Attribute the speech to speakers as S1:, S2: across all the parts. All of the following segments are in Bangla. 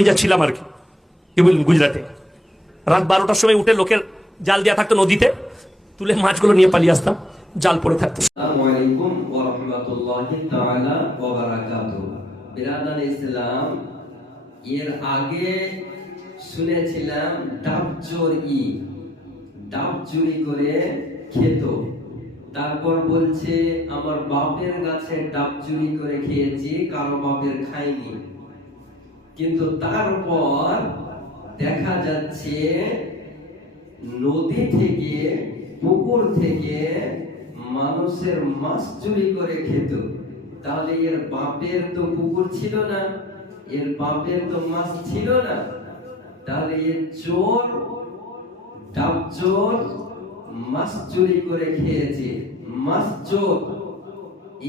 S1: আমি যা ছিলাম আর কি কি বললেন গুজরাটে। রাত বারোটার সময় উঠে লোকের জাল দেওয়া থাকতো নদীতে, তুলে মাছগুলো নিয়ে পালিয়ে আসতাম, জাল পড়ে থাকতো।
S2: এর আগে শুনেছিলাম ডাব চোর ডাব চুরি করে খেত। তারপর বলছে, আমার বাপের গাছে ডাব চুরি করে খেয়েছি, কারও বাপের খাইনি কিন্তু তারপর দেখা যাচ্ছে নদী থেকে, পুকুর থেকে মানুষের মাছ চুরি করে খেত। তাহলে এর বাপের তো পুকুর ছিল না, এর বাপের তো মাছ ছিল না। তাহলে এর চোর, ডাব চোর মাছ চুরি করে খেয়েছে। মাছ চোর,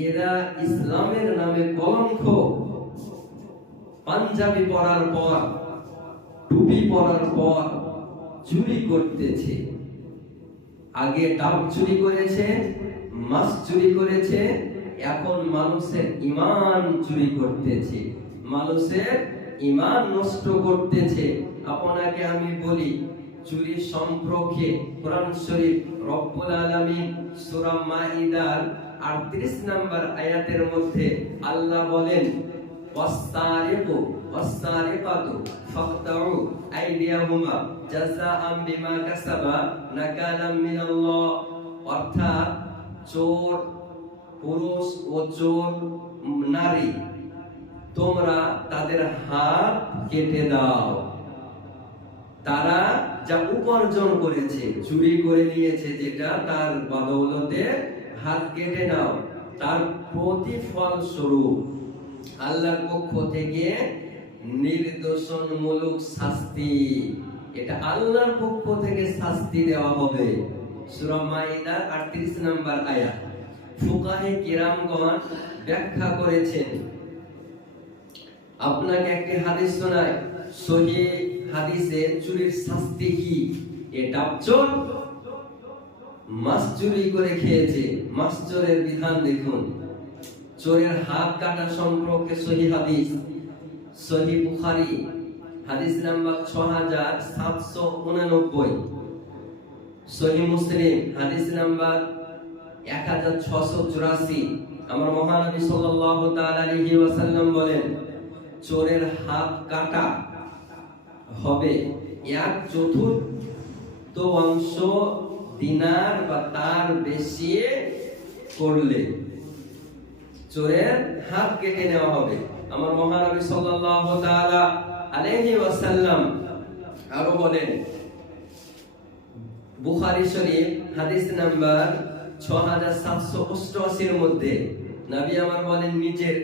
S2: এরা ইসলামের নামে কলঙ্ক। পাঞ্জাবি পরার পর, টুপি পরার পর চুরি করতেছে। আগে ডাব চুরি করেছে, মাছ চুরি করেছে, এখন মানুষের ইমান চুরি করতেছে। মানুষের ইমান নষ্ট করতেছে। আপনাকে আমি বলি, চুরি সম্পর্কে কোরআন শরীফ রব্বুল আলামিন সূরা মাইদার 38 নম্বর আয়াতের মধ্যে আল্লাহ বলেন والسارق والسارقة فاقطعوا أيديهما جزاء بما كسبا نكالا من الله অর্থাৎ চোর পুরুষ ও চোর নারী তোমরা তাদের হাত কেটে দাও তারা যা উপার্জন করেছে চুরি করে নিয়েছে যেটা তার বদৌলতে হাত কেটে নাও তার প্রতিফল স্বরূপ আল্লাহর পক্ষ থেকে নির্দোষণমূলক শাস্তি। এটা আল্লাহর পক্ষ থেকে শাস্তি দেওয়া হবে। সূরা মাইদার 38 নম্বর আয়াত। ফুকাহে কিরামগণ ব্যাখ্যা করেছেন। আপনাকে একটি হাদিস শোনায় সহি হাদিসে চুরির শাস্তি কি? এটা চোর মাছ চুরি করে খেয়েছে। মাছ চোরের বিধান দেখুন। চোরের হাত কাটা সম্পর্কে সহি হাদিস। সহি বুখারি, হাদিস নাম্বার ছ হাজার সাতশো উনানব্বই। সহি মুসলিম, হাদিস নাম্বার এক হাজার ছশো চুরাশি। আমার মহানবী সাল্লাল্লাহু তাআলা ওয়াসাল্লাম বলেন, চোরের হাত কাটা হবে এক চতুর্থ অংশ দিনার বা তার বেশি করলে। চোরের হাত কেটে নেওয়া হবে। আমার মহানবী সাল্লাল্লাহু তাআলা আলাইহি ওয়াসাল্লাম আরও বলেন, বুখারী শরীফ, হাদিস নাম্বার 6788 এর মধ্যে নবী আমার বলেন, নিজের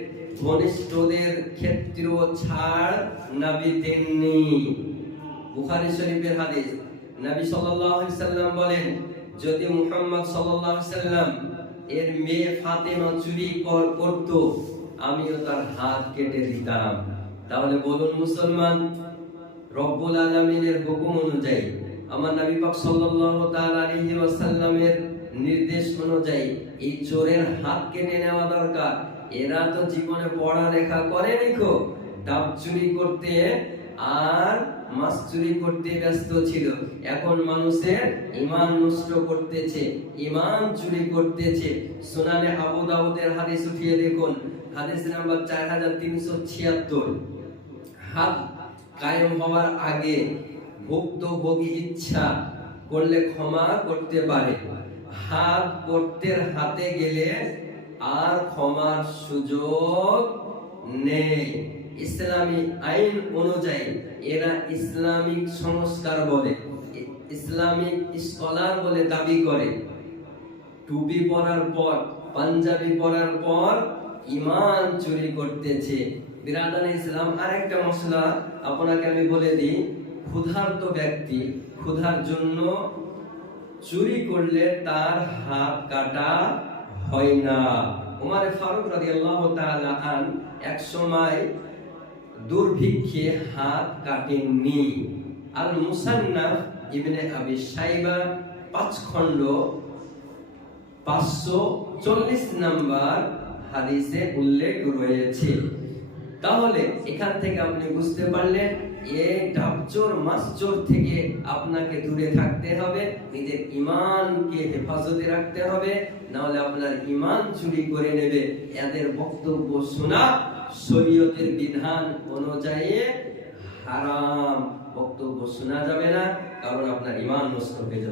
S2: ঘনিষ্ঠদের ক্ষেত্রেও ছাড় নবী দেননি। বুখারী শরীফের হাদিস, নবী সাল্লাল্লাহু আলাইহি সাল্লাম বলেন যদি মুহাম্মদ সাল্লাল্লাহু সাল্লাম এর মেয়ে ফাতেমা চুরি কর- করত, আমিও তার হাত কেটে দিতাম। তাহলে বলুন মুসলমান, রব্বুল আলামিনের হুকুম অনুযায়ী, আমার নবী পাক সাল্লাল্লাহু তাআলা আলাইহি ওয়াসাল্লামের নির্দেশ অনুযায়ী এই চোরের হাত কেটে নেওয়া দরকার। এরা তো জীবনে পড়ালেখা করেনি খো। ডাব চুরি করতে আর মাছ চুরি করতে ব্যস্ত ছিল। এখন মানুষের ইমান নষ্ট করতেছে ইমান চুরি করতেছে। সুনানে আবু দাউদের হাদিস উঠিয়ে দেখুন। হাদিস নাম্বার চার হাজার তিনশো ছিয়াত্তর। হাত কায়েম হওয়ার আগে ভুক্তভোগী ইচ্ছা করলে ক্ষমা করতে পারে। হাত কর্তের হাতে গেলে আর ক্ষমার সুযোগ নেই। ইসলামী আইন অনুযায়ী এরা ইসলামিক সংস্কার বলে, ইসলামিক স্কলার বলে দাবি করে। টুপি পরার পর, পাঞ্জাবি পরার পর ইমান চুরি করতেছে। বিরাদান ইসলাম, আরেকটা মশলা আপনাকে আমি বলে দিই, ক্ষুধার্ত ব্যক্তি ক্ষুধার জন্য চুরি করলে তার হাত কাটা হয় না। উমার ফারুক রাদিয়াল্লাহু তাআলা আন এক সময় দুর্ভিক্ষে হাত কাটেননি। আল মুসান্নাফ ইবনে আবি সাইবা পাঁচ খণ্ড পাঁচশো চল্লিশ নাম্বার হাদিসে উল্লেখ রয়েছে। তাহলে এখান থেকে আপনি বুঝতে পারলেন, এ ডাবচোর, মাসচোর থেকে আপনাকে দূরে থাকতে হবে, নিজের ইমানকে হেফাজতে রাখতে হবে, নাহলে আপনার ইমান চুরি করে নেবে। এদের বক্তব্য শোনা শরীয়তের বিধান অনুযায়ী হারাম বক্তব্য শোনা যাবে না কারণ আপনার ইমান নষ্ট হয়ে যাবে।